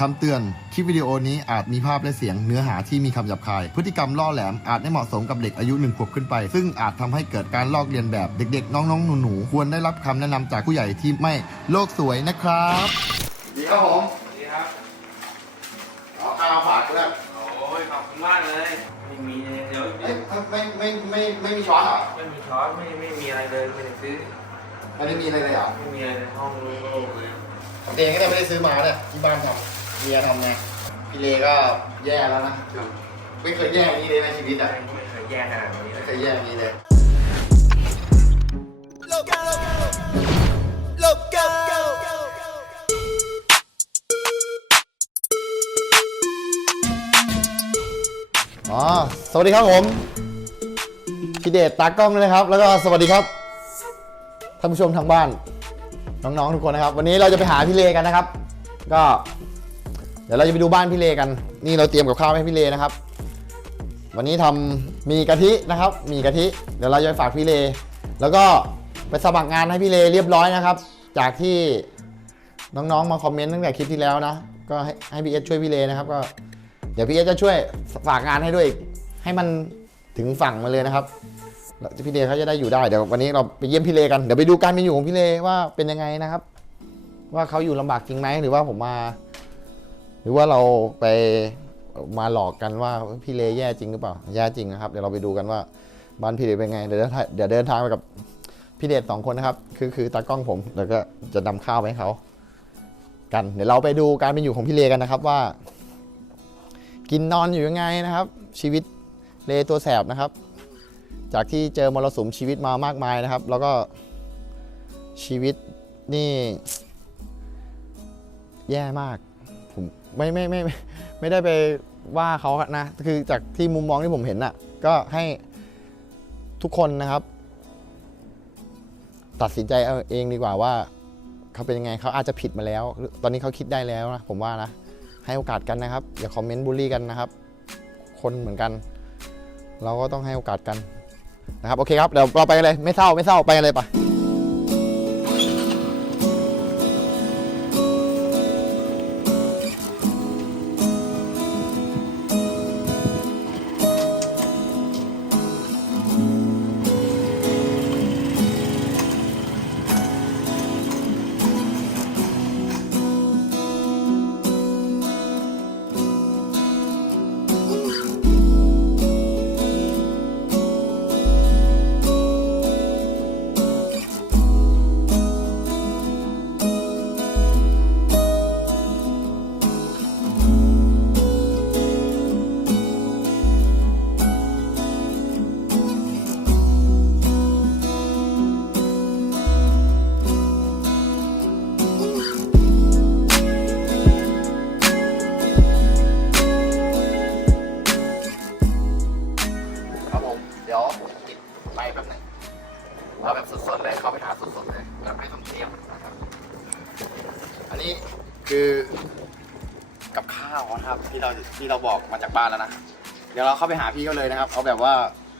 คำเตือน คลิปวิดีโอนี้อาจมีภาพและเสียงเนื้อหาที่มีคำหยาบคาย พฤติกรรมล่อแหลมอาจไม่เหมาะสมกับเด็กอายุหนึ่งขวบขึ้นไป ซึ่งอาจทำให้เกิดการลอกเลียนแบบเด็กๆ น้องๆ หนูๆ ควรได้รับคำแนะนำจากผู้ใหญ่ที่ไม่โลกสวยนะครับ ดีครับผมสวัสดีครับเอาข้าวฝากด้วยโอ้ยขอบคุณมากเลยไม่มีเดี๋ยวไม่ไม่ไม่ไม่ไม่มีช้อนเหรอไม่มีช้อนไม่ไม่มีอะไรเลยไม่ได้ซื้อไม่ได้มีอะไรเลยเหรอไม่มีอะไรในห้องโล่งๆเลยผมเองก็เนี่ยไม่ได้ซื้อมาเนี่ยที่บ้านทำ เมียทำไงพี่เลก็แย่แล้วนะไม่เคยแย่อย่างนี้เลยในชีวิตอะไม่เคยแย่ขนาดนี้ไม่เลยเคยแย่อย่างนี้เลยอ๋อสวัสดีครับผมพี่เดชตากล้องด้วยนะครับ แล้วก็สวัสดีครับท่านผู้ชมทางบ้าน น้องๆทุกคนนะครับ วันนี้เราจะไปหาพี่เลกันนะครับ ก็เดี๋ยวเราจะไปดูบ้านพี่เลกัน นี่เราเตรียมกับข้าวให้พี่เลนะครับ วันนี้ทำมีกะทินะครับมีกะทิ เดี๋ยวเราจะไปฝากพี่เล แล้วก็ไปสมัครงานให้พี่เลเรียบร้อยนะครับ จากที่น้องๆมาคอมเมนต์ตั้งแต่คลิปที่แล้วนะ ก็ให้ให้พี่เอสช่วยพี่เลนะครับ ก็เดี๋ยวพี่เอสจะช่วยฝากงานให้ด้วย ให้มันถึงฝั่งมาเลยนะครับแล้วพี่เลเขาจะได้อยู่ได้เดี๋ยววันนี้เราไปเยี่ยมพี่เลกันเดี๋ยวไปดูการเป็นอยู่ของพี่เลว่าเป็นยังไงนะครับ ว่าเขาอยู่ลำบากจริงไหมหรือว่าผมมา หรือว่าเราไปมาหลอกกันว่าพี่เลแย่จริงหรือเปล่าแย่จริงนะครับ เดี๋ยวเราไปดูกันว่าบ้านพี่เลเป็นไง เดี๋ยวเดินทางเดี๋ยวเดินทางไปกับพี่เดชสองคนนะครับ คือคือตากล้องผมแล้วก็จะนำข้าวไปให้เขากัน เดี๋ยวเราไปดูการเป็นอยู่ของพี่เลกันนะครับว่า กินนอนอยู่ยังไงนะครับ ชีวิตเลตัวแสบนะครับ จากที่เจอมรสุมชีวิตมามากมายนะครับ แล้วก็ชีวิตนี่ แย่มาก ไม่ไม่ไม่ไม่ไม่ได้ไปว่าเขานะ คือจากที่มุมมองที่ผมเห็นน่ะ ก็ให้ทุกคนนะครับ ตัดสินใจเอาเองดีกว่าว่าเขาเป็นยังไงเขาอาจจะผิดมาแล้ว ตอนนี้เขาคิดได้แล้วนะผมว่านะให้โอกาสกันนะครับ อย่าคอมเมนต์บูลลี่กันนะครับ คนเหมือนกัน เราก็ต้องให้โอกาสกันนะครับ โอเคครับ เดี๋ยวเราไปกันเลย ไม่เศร้าไม่เศร้าไปกันเลยปะ ที่เราบอกมาจากบ้านแล้วนะเดี๋ยวเราเข้าไปหาพี่เขาเลยนะครับเอาแบบว่า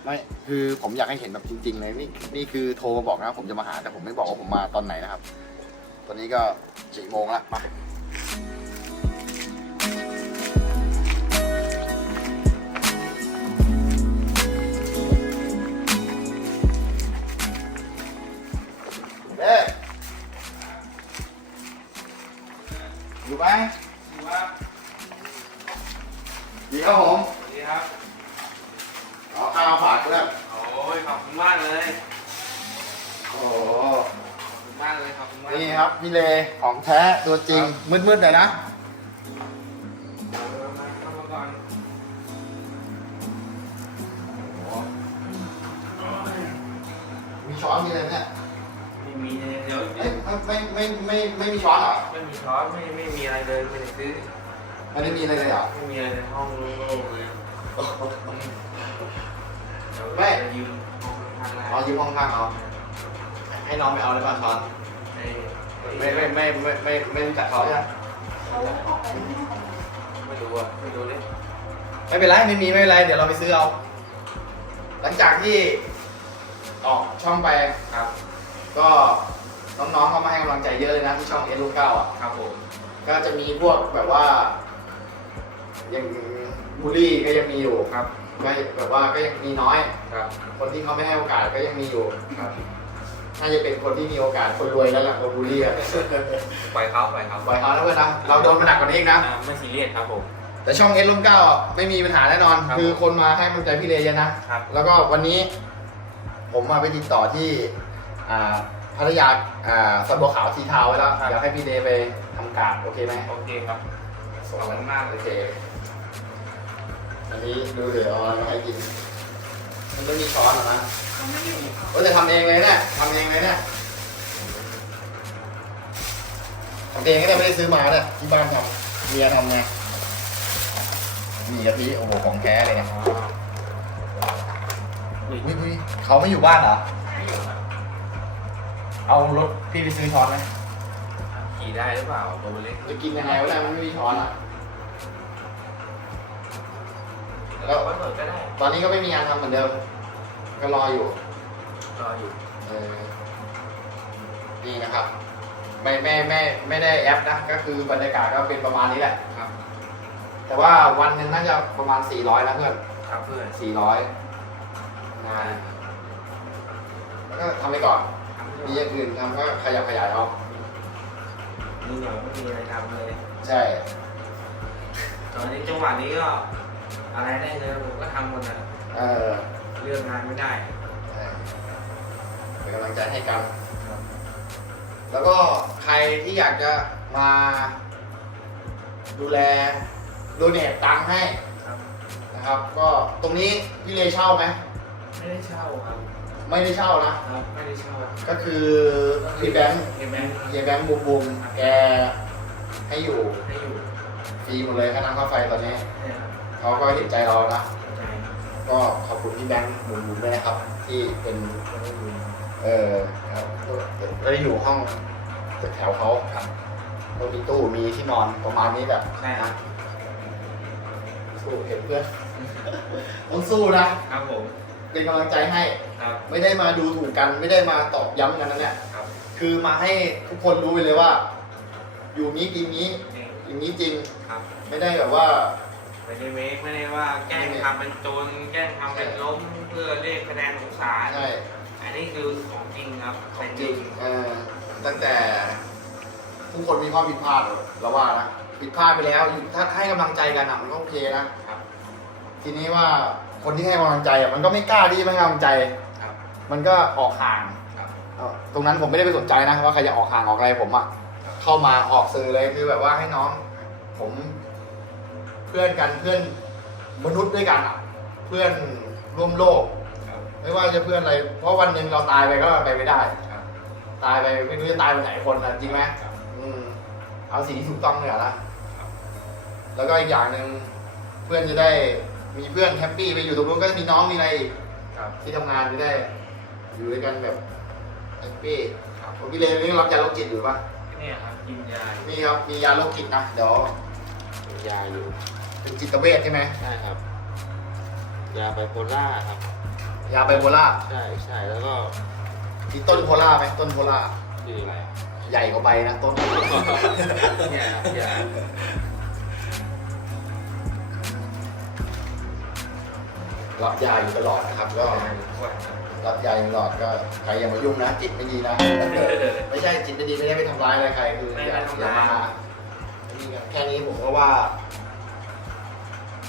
ไม่คือผมอยากให้เห็นแบบจริง ๆ เลยนี่นี่คือโทรมาบอกนะผมจะมาหาแต่ผมไม่บอกว่าผมมาตอนไหนนะครับ ตอนนี้ก็สี่โมงละมา ดีครับผมสวัสดีครับ ขอข้าวฝากด้วยโอ้ยขอบคุณมากเลยโอ้โหขอบคุณมากเลยขอบคุณมากนี่ครับพี่เลของแท้ตัวจริงมืดๆหน่อยนะเออมาเข้ามาก่อนโอ้โหมีช้อนมีอะไรเนี่ยไม่มีเดี๋ยวเอ้ยไม่ไม่ไม่ไม่มีช้อนเหรอไม่มีช้อนไม่ไม่มีอะไรเลยไม่ได้ซื้อ ไม่ได้มีอะไรเลยเหรอ ไม่มีอะไรในห้องโล่งๆเลยเดี๋ยวไม่จะยืมห้องข้างๆเอายืมห้องข้างเอาให้น้องไปเอาได้ป่ะช้อนให้ไม่ไม่ไม่ไม่ไม่ไม่รู้จักเขาใช่ไหมไม่รู้อะไม่รู้เลยไม่เป็นไรไม่มีไม่เป็นไรเดี๋ยวเราไปซื้อเอา หลังจากที่ออกช่องไปครับ ก็น้องๆเขามาให้กำลังใจเยอะเลยนะที่ช่องเอลูเก้าอะครับผมกก็จะมีพวกแบบว่าอ ย่างบูลลี่ก็ยังมีอยู่ครับก็แบบว่าก็ยังมีน้อย ครับ คนที่เขาไม่ให้โอกาสก็ยังมีอยู่ครับน่าจะเป็นคนที่มีโอกาสคนรวยแล้วล่ะคนบูลลี่อะปล่อยเขาปล่อยเขาปล่อยเขาแล้วเพื่อนนะเราโดนมาหนักกว่านี้อีกนะ อ่าไม่ซีเรียสครับผม แต่ช่องเอสลุมเก้าอะไม่มีปัญหาแน่นอน ครับคือคนมาให้กำลังใจพี่เลเยอะนะครับ แล้วก็วันนี้ ผมมาไปติดต่อที่อ่าพัทยาอ่าสันบัวขาวทีเทาไว้แล้วอยากให้พี่เลไปทำการโอเคไหมโอเคครับ ขอบคุณมากเลโอยเค อันนี้ดูเดี๋ยวเอาอะไรมาให้กิน มันไม่มีช้อนหรอกนะเขาไม่อยู่ค่ะก็จะทำเองเลยเนี่ยทำเองเลยเนี่ยทำเองก็ได้ไม่ได้ซื้อมาเนี่ยที่บ้านทำเมียทำไงมีกะทิโอ้โหของแท้เลยเนี่ยอุ้ยวิวิเขาไม่อยู่บ้านเหรอไม่อยู่ครับเอารถพี่ไปซื้อช้อนไหมขี่ได้หรือเปล่าตัวเล็กจะกินยังไงวะเนี่ยมันไม่มีช้อนอะ แล้วก็เปิดก็ได้ตอนนี้ก็ไม่มีงานทำเหมือนเดิม ก็รออยู่ รออยู่ เออนี่นะครับ ไม่ไม่ไม่ไม่ได้แอปนะ ก็คือบรรยากาศก็เป็นประมาณนี้แหละครับ แต่ว่าวันหนึงน่าจะประมาณ 400นะเพื่อน ครับเพื่อน400งานแล้วก็ทำไปก่อน มีอย่างอื่นทำก็ขยับขยายเอานี่เหนียวไม่มีอะไรทำเลย ใช่ ตอนนี้จังหวะนี้ก็ อะไรได้เลยผมก็ทำหมดนะเออเลือกงานไม่ได้ใช่เป็นกำลังใจให้กัน แล้วก็ใครที่อยากจะมาดูแลโดเนทตังค์ให้ครับ นะครับ ก็ตรงนี้พี่เลเช่าไหมไม่ได้เช่าครับไม่ได้เช่านะ ครับไม่ได้เช่าก็คือพี่แบงค์เฮแบงค์เฮียแบงค์บุมบุมแกให้อยู่ให้อยู่ฟรีหมดเลยค่าน้ำค่าไฟตอนนี้ เนี่ยครับ เขาก็เห็นใจเรานะใจก็ขอบคุณพี่แบงค์บุมบุมด้วยนะครับ ที่เป็นไม่ได้อยู่เออครับก็ได้อยู่ห้องตึกแถวเขาครับก็มีตู้มีที่นอนประมาณนี้แบบใช่ครับ สู้เห็นเพื่อนต้องสู้นะ ครับผม เป็นกำลังใจให้ ครับ ไม่ได้มาดูถูกกัน ไม่ได้มาตอกย้ำกันนะเนี่ยครับ คือมาให้ทุกคนรู้ไปเลยว่า อยู่นี้กินนี้นี่อย่างนี้จริง ครับ ไม่ได้แบบว่า ไม่ได้เมคไม่ได้ว่าแกล้งทำเป็นโจรแกล้งทำเป็นล้มเพื่อเรียกคะแนนสงสารใช่อันนี้คือของจริงครับของเป็นจริงเออตั้งแต่ทุกคนมีข้อผิดพลาดเราว่านะผิดพลาดไปแล้วอยู่ถ้าให้กำลังใจกันอะมันก็โอเคนะครับ ทีนี้ว่าคนที่ให้กำลังใจอะมันก็ไม่กล้าที่จะไม่ให้กำลังใจ ครับมันก็ออกห่างครับ เอ่อตรงนั้นผมไม่ได้ไปสนใจนะว่าใครจะออกห่างออกอะไรผมอะเข้ามาออกสื่อเลยคือแบบว่าให้น้อง ผม เพื่อนกันเพื่อนมนุษย์ด้วยกันอะเพื่อนร่วมโลก ครับไม่ว่าจะเพื่อนอะไร เพราะวันหนึ่งเราตายไปก็ไปไม่ได้ ครับตายไปไม่รู้จะตายวันไหนคนอะจริงไหมครับ อืมเอาสิ่งที่ถูกต้องเลยอะนะแล้วก็อีกอย่างหนึ่งเพื่อนจะได้มีเพื่อนแฮปปี้ไปอยู่ตรงนู้นก็จะมีน้องมีอะไรอีกครับ ที่ทำงานจะได้อยู่ด้วยกันแบบแฮปปี้ครับ ผมพี่เลนนี่รับยาโรคจิตอยู่ปะเนี่ยครับกินยานี่ครับมียาโรคจิตนะเดี๋ยว กินยาอยู่เป็นจิตเวชใช่ไหมใช่ครับ ยาไบโพล่าครับ ยาไบโพล่าใช่ใช่แล้วก็มีต้นโพล่าไหมต้นโพล่าคืออะไรใหญ่กว่าใบนะต้นเนี่ยครับยารับยาอยู่ตลอดนะครับ ก็ขวดครับรับยาอยู่ตลอดก็ใครอย่ามายุ่งนะจิตไม่ดีนะไม่ใช่จิตไม่ดีไม่ได้ไปทำร้ายอะไรใครคืออย่าอย่า มานี่กันแค่นี้ผมก็ว่า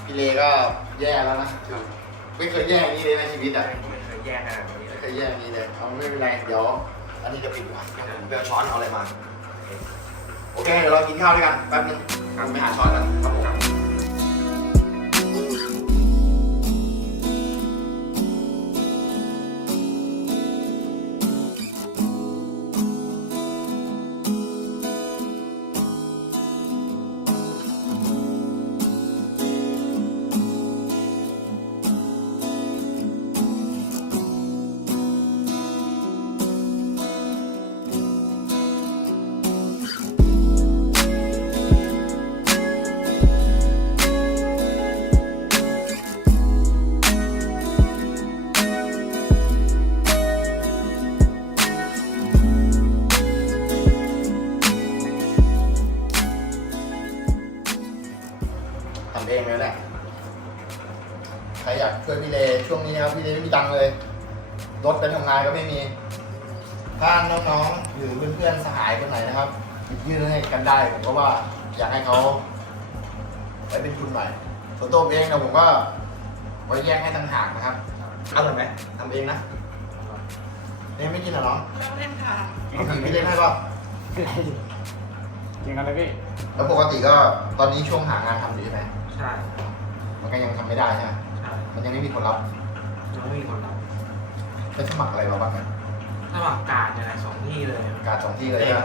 พี่เลก็แย่แล้วนะไม่เคยแย่อย่างนี้เลยในชีวิตอะไม่เคยแย่ขนาดนี้ไม่เลยเคยแย่อย่างนี้เลยเอาไม่เป็นไรเดี๋ยวอันนี้จะปิดก่อนเดี๋ยวผมไปเอาช้อนเอาอะไรมา โอเคเดี๋ยวเรากินข้าวด้วยกันแป๊บนึงผมไปหาช้อนกันครับผม ตังค์เลย รถไปทำงานก็ไม่มี ถ้าน้องๆหรือเพื่อนๆสหายคนไหนนะครับหยิบยื่นให้กันได้ผมก็ว่าอยากให้เขาไว้เป็นทุนใหม่ส่วนตัวผมเองนะผมก็ไว้แยกให้ต่างหากนะครับอร่อยไหมทำเองนะเองไม่กินเหรอน้องเล่นค่ะเอากินพี่เล่นให้ก็กินกันเลยพี่ แล้วปกติก็ตอนนี้ช่วงหางานทำอยู่ใช่ไหม ใช่ มันก็ยังทำไม่ได้ใช่ไหม ใช่ มันยังไม่มีคนรับ ยังไม่มีคนรับไปสมัครอะไรมาบ้างเนี่ยระหว่างการเนี่ยนะสองที่เลยการสองที่เลยเต็ใช่มไหม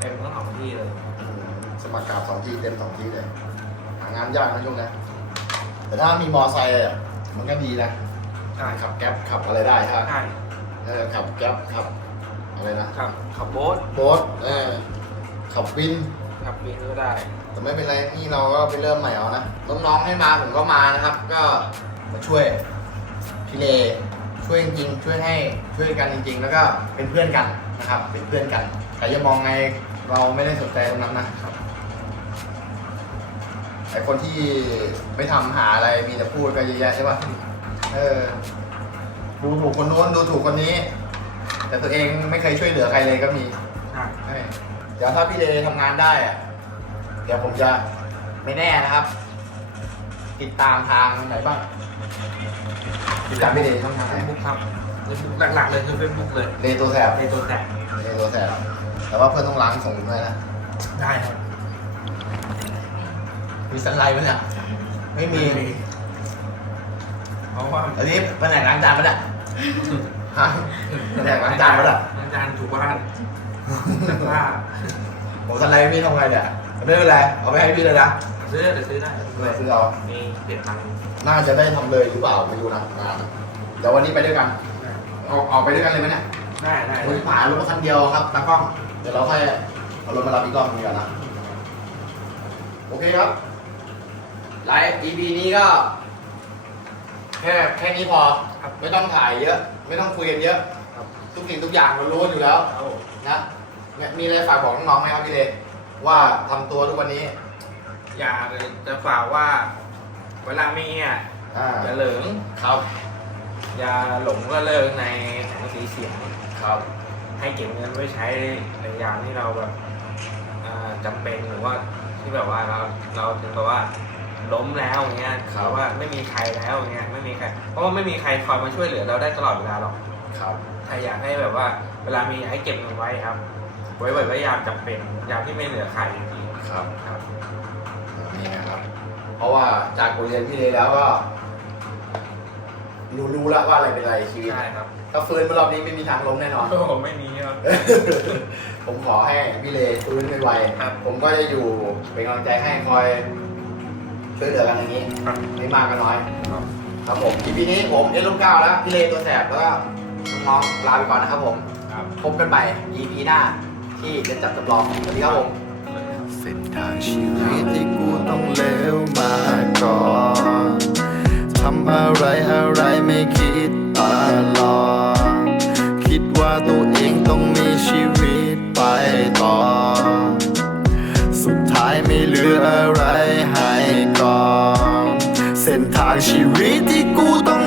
เต็มทั้งสองที่เลย อืมสมัครการสองที่เต็มสองที่เลย หางานยากนะช่วงนี้แต่ถ้ามีมอไซค์อะมันก็ดีนะใช่ขับแก๊ปขับอะไรได้ใช่ไหมใช่เออขับแก๊ปขับอะไรนะ ขับขับโบ๊ทโบ๊ทเออขับวิน ขับบินก็ได้ แต่ไม่เป็นไรนี่เราก็ไปเริ่มใหม่เอานะน้องๆให้มาผมก็มานะครับ ก็มาช่วย พี่เลช่วยจริงๆช่วยให้ช่วยกันจริง ๆ แล้วก็เป็นเพื่อนกันนะครับ เป็นเพื่อนกันใครจะมองไงเราไม่ได้สนใจตรงนั้นนะครับไอคนที่ไม่ทำหาอะไรมีแต่พูดก็เยอะแยะใช่ป่ะเออดูถูกคนโน้นดูถูกคนนี้ แต่ตัวเองไม่เคยช่วยเหลือใครเลยก็มีใช่ใช่เดี๋ยวถ้าพี่เลทำงานได้อะเดี๋ยวผมจะไม่แน่นะครับ ติดตามทางไหนบ้าง ติดตามพี่เลช่องทางไหนเฟซบุ๊กครับเฟซบุ๊กหลักๆเลยคือเฟซบุ๊กเลยเลตัวแสบในตัวแตกเลตัวแสบแต่ว่าเพื่อนต้องล้างส่งผมด้วยนะ ได้ครับ มีสันไลน์ไหมเนี่ย ไม่มี เพราะว่าอันนี้ไปไหนล้างจานปะเนี่ยฮะไปไหนล้างจานปะเนี่ยล้างจานถูบ้านแต่ว่าผมสันไลน์ไม่มีทำไงเนี่ยไม่เป็นไรเอาไปให้พี่เลยนะซื้อเดี๋ยวซื้อได้เลยซื้อเอามีเด็ดตังค์ น่าจะได้ทำเลยหรือเปล่าไม่รู้นะงานเดี๋ยววันนี้ไปด้วยกันเอาเอาไปด้วยกันเลยไหมเนี่ยได้ได้รถผ่านรถมาคันเดียวครับตากล้อง เดี๋ยวเราค่อยเอารถมารับอีกรอบนึงกันนะโอเคครับไลฟ์ EP นี้ก็ แค่แค่นี้พอครับไม่ต้องถ่ายเยอะ ไม่ต้องคุยกันเยอะครับ ทุกสิ่งทุกอย่างเรารู้กันอยู่แล้วเอานะเนี่ยมีอะไรฝากบอกน้องๆไหมครับพี่เลว่าทำตัวทุกวันนี้ อยากจะฝากว่า เวลามีอะอ่าอย่าเหลิงครับอย่าหลงก็เลิกในแสงสีเสียง ครับ ให้เก็บเงินไว้ใช้ในยามที่เราแบบอ่าจำเป็นหรือว่าที่แบบว่าเราเราถึงแบบว่าล้มแล้วอย่างเงี้ยหรือว่าไม่มีใครแล้วอย่างเงี้ยไม่มีใครเพราะว่าไม่มีใครคอยมาช่วยเหลือเราได้ตลอดเวลาหรอกครับถ้าอยากให้แบบว่า เวลามีอยากให้เก็บเงินไว้ครับ ไว้ไว้ไว้ยามจำเป็นยามที่ไม่เหลือใครจริงครับ ๆครับนี่นะครับเพ ราะว่าจากบทเรียนพี่เลแล้วก็รู้รู้แล้วว่าอะไรเป็นอะไรชีวิต ใช่ครับถ้าฟื้นมารอบนี้ไม่มีทางล้มแน่นอนโอ้โหไม่มีครับ ผมขอให้พี่เลฟื้นไวครับ ๆผมก็จะอยู่เป็นกำลังใจให้คอยช่วยเหลือกันอย่างนี้ ครับไม่มากก็น้อย ครับครับผม EP นี้ผมเอลูกเก้าแล้วพี่เลตัวแสบแล้วก็น้องๆลาไปก่อนนะครับผม ครับ พบกันใหม่ EP หน้าที่เดินจับจำลองสวัสดีครับผม เส้นทางชีวิตที่กูต้องเลวมาก่อนทำอะไรอะไรไม่คิดตลอดคิดว่าตัวเองต้องมีชีวิตไปต่อ สุดท้ายไม่เหลืออะไรให้ก่อนเส้นทางชีวิตที่กูต้อง